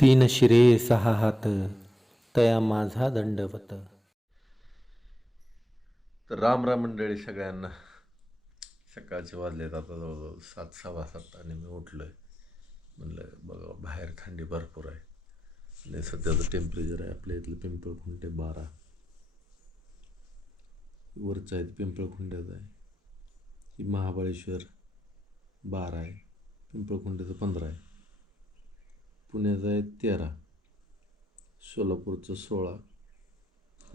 तीन शिरे सहा हात तया माझा दंडवत. तर राम राम मंडळी सगळ्यांना. सकाळचे वाजलेत आता जवळजवळ 7 7:15 आणि मी उठलोय. म्हणलं बघा बाहेर थंडी भरपूर आहे आणि सध्याचं टेम्परेचर आहे आपल्या इथलं पिंपळखुंटे 12, वरचं आहे पिंपळखुंट्याचं आहे, ही महाबळेश्वर 12 आहे, पिंपळखुंट्याचं 15 आहे, पुण्याचं आहे 13, सोलापूरचं 16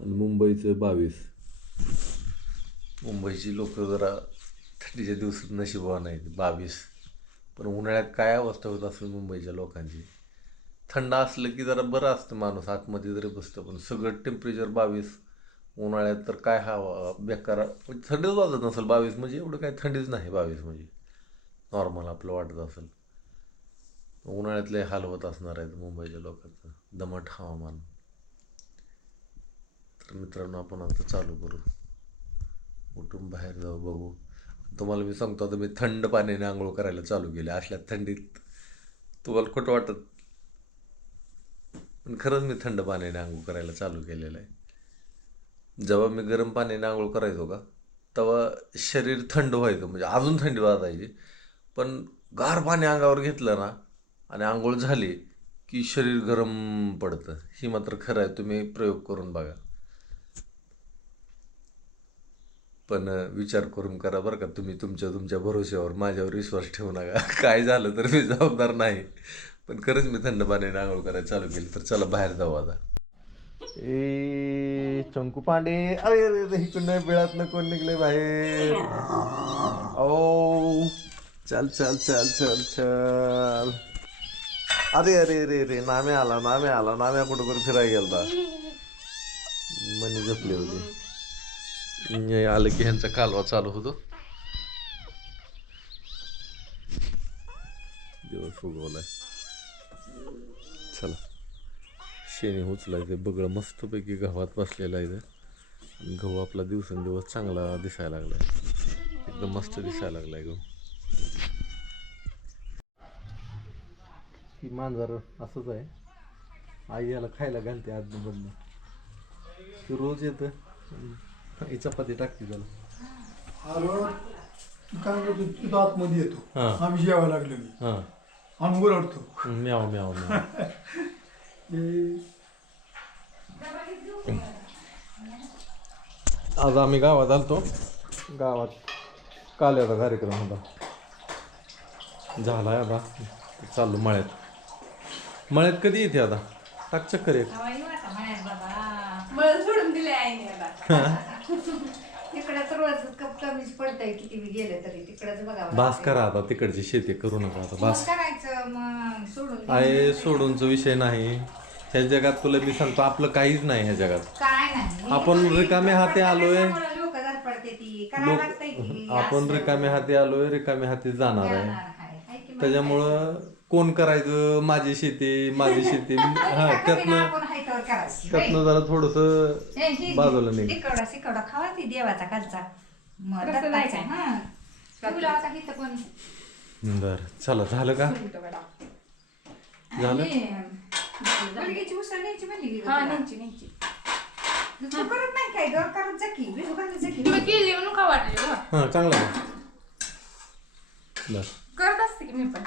आणि मुंबईचं 22. मुंबईची लोक जरा थंडीच्या दिवसात नशिबवान आहेत 22. पण उन्हाळ्यात काय अवस्था होत असेल मुंबईच्या लोकांची. थंड असलं की जरा बरं असतं, माणूस आतमध्ये जरी बसतं, पण सगळं टेम्परेचर 22. उन्हाळ्यात तर काय हवा बेकार, थंडीच वाजत नसेल 22 म्हणजे. एवढं काय थंडीच नाही 22 म्हणजे, नॉर्मल आपलं वाटत असेल. उन्हाळ्यातले हाल होत असणार आहेत मुंबईच्या लोकांचं, दमट हवामान. तर मित्रांनो आपण आता चालू करू, उठून बाहेर जाऊ, बघू. तुम्हाला मी सांगतो आता मी थंड पाण्याने आंघोळ करायला चालू केले असल्या थंडीत. तुम्हाला खोटं वाटत, पण खरंच मी थंड पाण्याने आंघोळ करायला चालू केलेलं आहे. जेव्हा मी गरम पाण्याने आंघोळ करायचो का, तेव्हा शरीर थंड व्हायचं, म्हणजे अजून थंडी वाजायची. पण गार पाणी अंगावर घेतलं ना आणि आंघोळ झाली की शरीर गरम पडतं. ही मात्र खरं आहे, तुम्ही प्रयोग करून बघा. पण विचार करून करा बरं का. तुम्ही तुमच्या भरोश्यावर, माझ्यावर विश्वास ठेवू नका. काय झालं तर मी जबाबदार नाही. पण खरंच मी थंड पाण्याने आंघोळ करायला चालू केली. तर चला बाहेर जाऊ आता. ए चंकू पांडे, अरे अरे इकडनं बिळात न कोण निघले बाहेर. ओ चल चल चल चल चल. अरे अरे अरे अरे नाम्या आला, नाम्या कुठं फिरायला गेलता. मनी झोपली होती. आलं की ह्यांचा कालवा चालू होतो. दिवस उगवलाय. चला शेणी उचलायचं. बगळं मस्तपैकी गव्हात बसलेला आहे. आणि गहू आपला दिवसेंदिवस चांगला दिसायला लागलाय, एकदम मस्त दिसायला लागलाय गहू. ही मांजर असंच आहे, आई याला खायला घालते आजूबाजूला. ती रोज येतं, ही चपाती टाकते त्याला. काय करतो तिथं आतमध्ये येतो, आम्ही जेवायला लागलो की हां आम्ही ओरडतो म्याव म्याव म्याव. आज आम्ही गावात आलतो. गावात काल्याचा कार्यक्रम होता, झालाय आता. चाललो मळ्यात कधी येते आता? टाक चक्कर एक. सोडून दिले आईने आता. तिकडच रोज कमीच पडतंय, किती मी गेलं तरी तिकडच बघावं. बास करा आता, तिकडची शेती करू नका आता, बास. करायचं मग सोडून आहे सोडूनचा विषय नाही. ह्या जगात तुला मी सांगतो आपलं काहीच नाही ह्या जगात. काय नाही, आपण रिकामे हाती आलोय. लोक पडते ती करावं लागतंय की. आपण रिकामे हाती आलोय, रिकामे हाती जाणार आहे. त्याच्यामुळं कोण करायचं माझी शेती हा त्यातनं जरा थोडस बाजूला नाही. शिकवडा खावा ती देवाचा कालचा बर चला, झालं का? झालं. मुलगीची उसळ न्यायची म्हणली न्यायची तू करत नाही काय ग? करत जा की, भिजू घालत जा की. केली म्हणून का वाटले हा चांगलं आहे. बर करत असते की मी पण.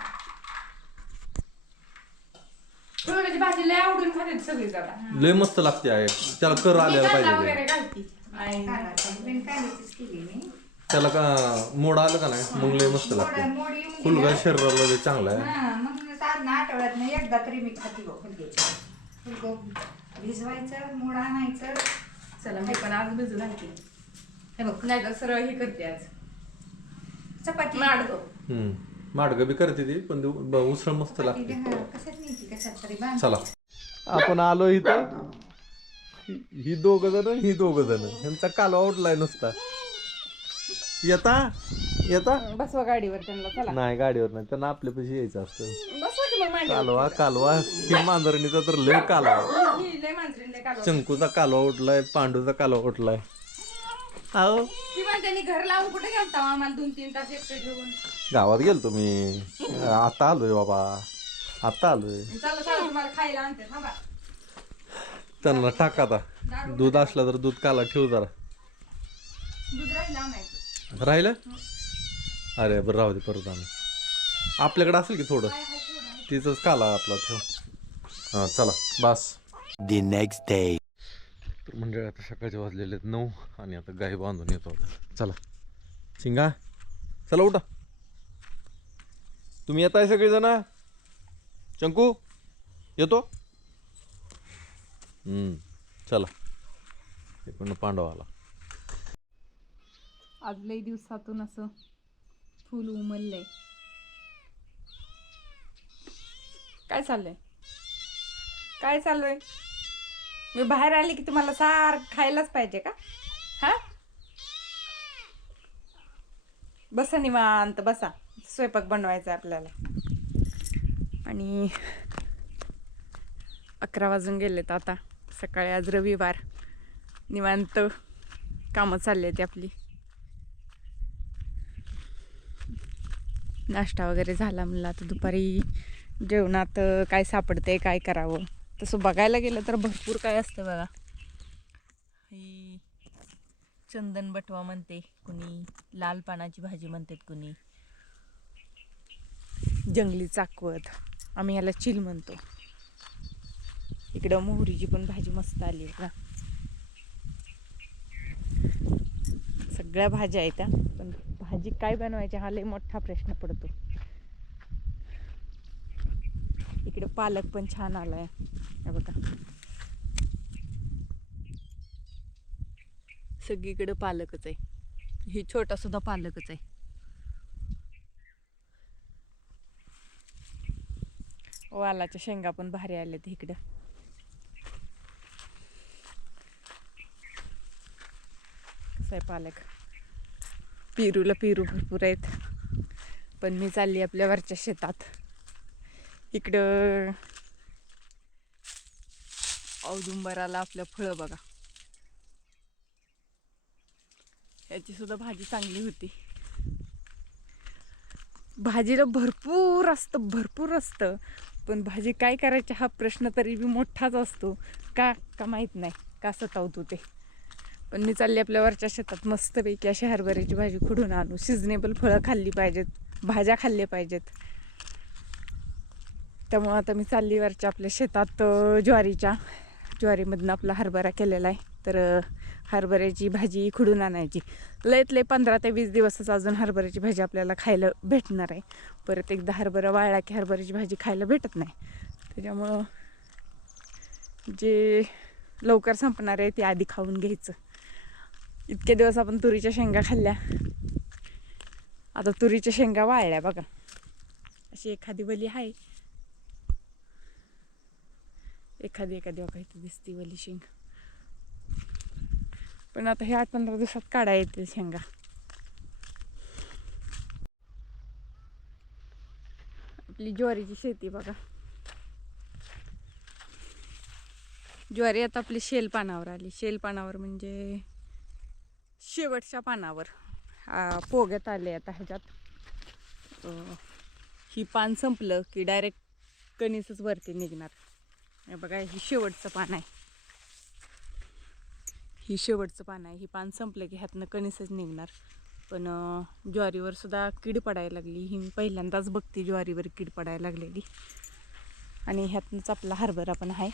फुलवाची भाजी लय आवडून खाते सगळी जरा. लय मस्त लागते आहे, त्याला कर आलेला पाहिजे. वगैरे घालती. बिनकांद्याचीच केली मी. त्याला का मोड आलं का नाही मग लय मस्त लागते. मोडी येऊन फुलगा शरीराला लय चांगला आहे. मग साधं आठवड्यात नाही एकदा तरी मी खाती गो फुलग्याची. फुलगं भिजवायचं, मोड आणायचं. चला मी पण आज भिजू घालते. हे बघ नाही तर सरळ हे करते आज चपाती माडगो. माडगं बी करते ती, पण उसळ मस्त लागते. कशात न्यायची, कशात तरी बांध. चला आपण आलो इथं. ही दोघ जण ह्यांचा कालवा उठलाय नुसता. येता बसवा गाडीवर त्यांना. चला नाही गाडीवर नाही, त्यांना आपल्यापाशी यायचं असतं. बसवा की मग मांडीवर. कालवा ही मांजरणीचा तर लय कालवा. ही लय मांजरीला कालवा. चंकूचा कालवा उठलाय, पांडूचा कालवा उठलाय. अहो ती म्हणते घर लावून कुठे गेलता आम्हाला 2-3 तास एकटे ठेवून. गावात गेलतो मी, आता आलोय बाबा. आता आलोय. चला चला तुम्हाला खायला आणते हा बा. त्यांना टाक आता. दूध असलं तर दूध काला ठेव जरा. दूध राहिलं आणायचं. राहिलं? अरे बरं राहू दे, परत आणू. आपल्याकडे असेल की थोडं, तिचंच काला आपला ठेव. हां चला बस. The next day. तर म्हणजे आता सकाळचे वाजलेले आहेत 9 आणि आता गाई बांधून येतो आता. चला शिंगा, चला उठा. तुम्ही येताय सगळेजण? चंकू येतो. चला इकडनं पांडवाला. आज लई दिवसातून असं फुल उमललंय. काय चाललंय? काय चाललंय? मी बाहेर आले की तुम्हाला सार खायलाच पाहिजे का? हा, बसा निवांत बसा. स्वयंपाक बनवायचा आपल्याला. आणि 11 वाजून गेलेत आता. सकाळी आज रविवार, निवांत कामं चालली आहेत आपली. नाश्ता वगैरे झाला. म्हणलं आता दुपारी जेवणात काय सापडते, काय करावं. तसं बघायला गेलं तर भरपूर काय असतं बघा. ही चंदन बटवा म्हणते कुणी, लाल पानाची भाजी म्हणतात कुणी, जंगली चाकवत, आम्ही याला चिल म्हणतो. इकडं मोहरीची पण भाजी मस्त आली आहे का. सगळ्या भाज्या आहेत त्या, पण भाजी काय बनवायची हा लय मोठा प्रश्न पडतो. इकडे पालक पण छान आलाय हे बघा. सगळीकडे पालकच आहे. ही छोटा सुद्धा पालकच आहे. वालाच्या शेंगा पण भारी आल्यात इकडं. कसं आहे पालक. पेरूला पेरू भरपूर आहेत. पण मी चालली आपल्या वरच्या शेतात. इकडं औदुंबराला आपलं फळं बघा. याची सुद्धा भाजी चांगली होती. भाजीला भरपूर असतं. पण भाजी काय करायची हा प्रश्न तरी बी मोठाच असतो. का माहीत नाही का सतावतो ते. पण मी चालली आपल्या वरच्या शेतात मस्तपैकी अशी हरभऱ्याची भाजी खुडून आणू. सिजनेबल फळं खाल्ली पाहिजेत, भाज्या खाल्ल्या पाहिजेत. त्यामुळं आता मी चालली वरच्या आपल्या शेतात. ज्वारीमधनं आपला हरभरा केलेला आहे. तर हरभऱ्याची भाजी खुडून आणायची. लयत लय 15 ते 20 दिवसच अजून हरभऱ्याची भाजी आपल्याला खायला भेटणार आहे. परत एकदा हरभरा वाळला की हरभऱ्याची भाजी खायला भेटत नाही. त्याच्यामुळं जे लवकर संपणार आहे ते आधी खाऊन घ्यायचं. इतके दिवस आपण तुरीच्या शेंगा खाल्ल्या, आता तुरीच्या शेंगा वाळल्या बघा. अशी एखादी वली आहे, एखादी बघा इथं दिसती वली शेंग. पण आता हे 8-15 दिवसात काढा येतील शेंगा. आपली ज्वारीची शेती बघा. ज्वारी आता आपली शेल पानावर आली. शेल पानावर म्हणजे शेवटच्या पानावर पोग्यात आले. आता ह्याच्यात ही पान संपलं की डायरेक्ट कणीसच वरती निघणार. हे बघा, ही शेवटचं पान आहे. ही पान संपलं की ह्यातनं कणीसच निघणार. पण ज्वारीवर सुद्धा कीड पडायला लागली. ही मी पहिल्यांदाच बघते ज्वारीवर कीड पडायला लागलेली. आणि ह्यातनंच आपला हरभरा पण आहे.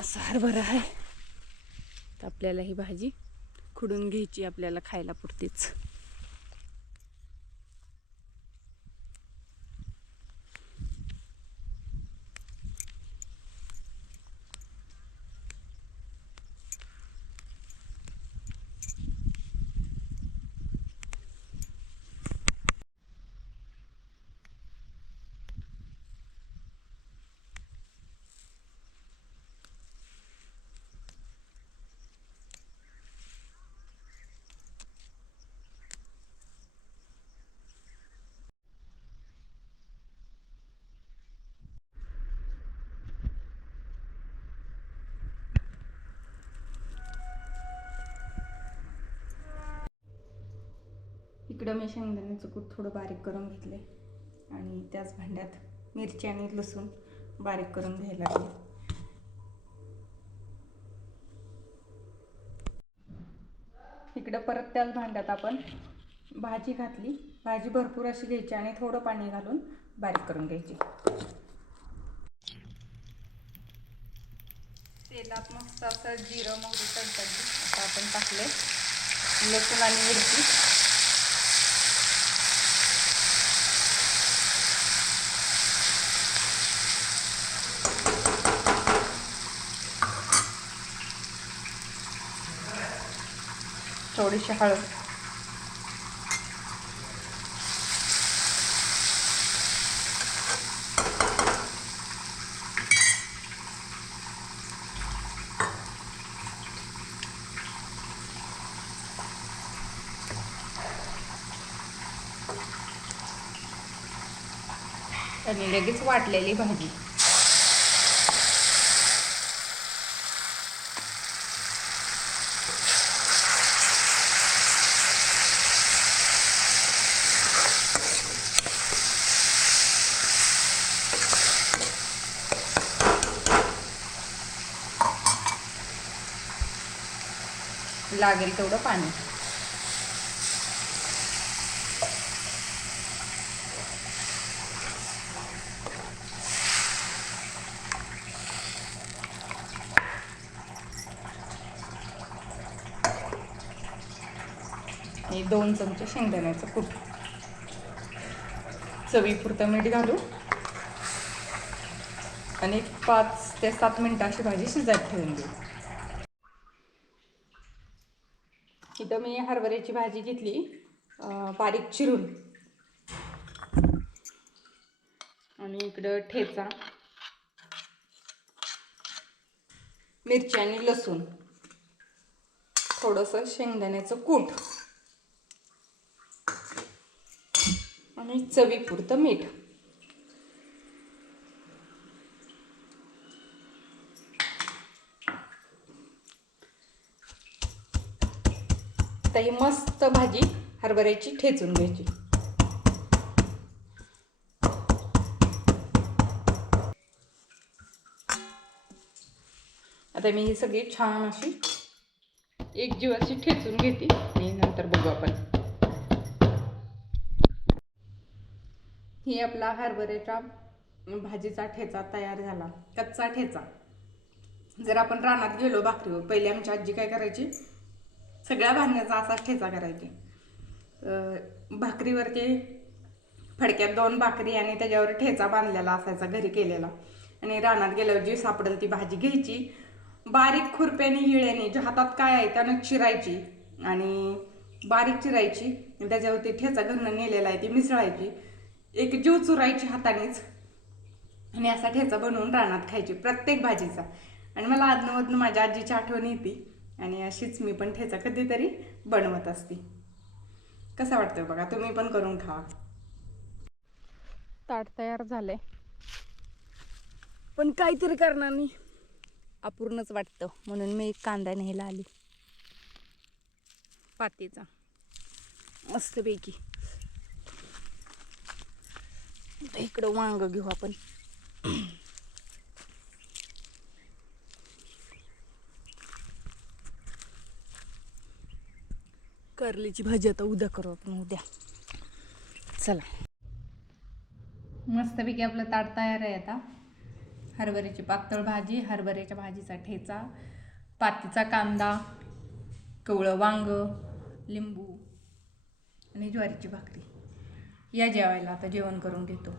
असं हरभरा आहे. तर आपल्याला ही भाजी खुडून घ्यायची, आपल्याला खायला पुरतीच. इकडं मी शेंगदाण्याचं कूट थोडं बारीक करून घेतले आणि त्याच भांड्यात मिरची आणि लसूण बारीक करून घ्यायला लागले. इकडं परत त्याच भांड्यात आपण भाजी घातली. भाजी भरपूर अशी घ्यायची आणि थोडं पाणी घालून बारीक करून घ्यायची. तेलात मस्त असं जिरं मोहरी तडतडली. आता आपण टाकले लसूण आणि मिरची. थोडीशी हळद. आणि लगेच वाटलेली भाजी. लागेल तेवढं पाणी. आणि 2 चमचे शेंगदाण्याचं कूट. चवीपुरतं मीठ घालू आणि 5 ते 7 मिनिटं अशी भाजी शिजायला ठेवून देऊ. इथं मी हरभऱ्याची भाजी घेतली बारीक चिरून. आणि इकडं ठेचा, मिरची आणि लसूण, थोडंसं शेंगदाण्याचं कूट आणि चवीपुरतं मीठ. आता ही मस्त भाजी हरभऱ्याची ठेचून घ्यायची. आता मी ही सगळी छान अशी एक जीव अशी ठेचून घेते आणि नंतर बघू आपण. ही आपला हरभऱ्याच्या भाजीचा ठेचा तयार झाला. कच्चा ठेचा. जर आपण रानात गेलो भाकरीवर, पहिले आमची आजी काय करायची, सगळ्या धान्याचा असाच ठेचा करायची. भाकरीवरती फडक्यात 2 भाकरी आणि त्याच्यावर ठेचा बांधलेला असायचा घरी केलेला. आणि रानात गेल्यावर जी सापडेल ती भाजी घ्यायची, बारीक खुरप्याने हिळ्याने जे हातात काय आहे त्यानं चिरायची आणि बारीक चिरायची. त्याच्यावरती ठेचा घरनं नेलेला आहे ती मिसळायची, एक जीव चुरायची हातानेच आणि असा ठेचा बनवून रानात खायची प्रत्येक भाजीचा. आणि मला आदनमधनं माझ्या आजीची आठवण येते आणि अशीच मी पण ठेचा कधीतरी बनवत असते. कसा वाटतोय बघा, तुम्ही पण करून खावा. ताट तयार झालंय पण काहीतरी करणार नाही, अपूर्णच वाटतं, म्हणून मी एक कांदा न्यायला आली पातीचा मस्तपैकी. इकडं वांग घेऊ आपण. कारल्याची भाजी आता उद्या करू आपण, उद्या. चला, मस्तपैकी आपलं ताट तयार आहे आता. हरभऱ्याची पातळ भाजी, हरभऱ्याच्या भाजीचा ठेचा, पातीचा कांदा, कवळं वांग, लिंबू आणि ज्वारीची भाकरी. या जेवायला आता जेवण करून घेतो.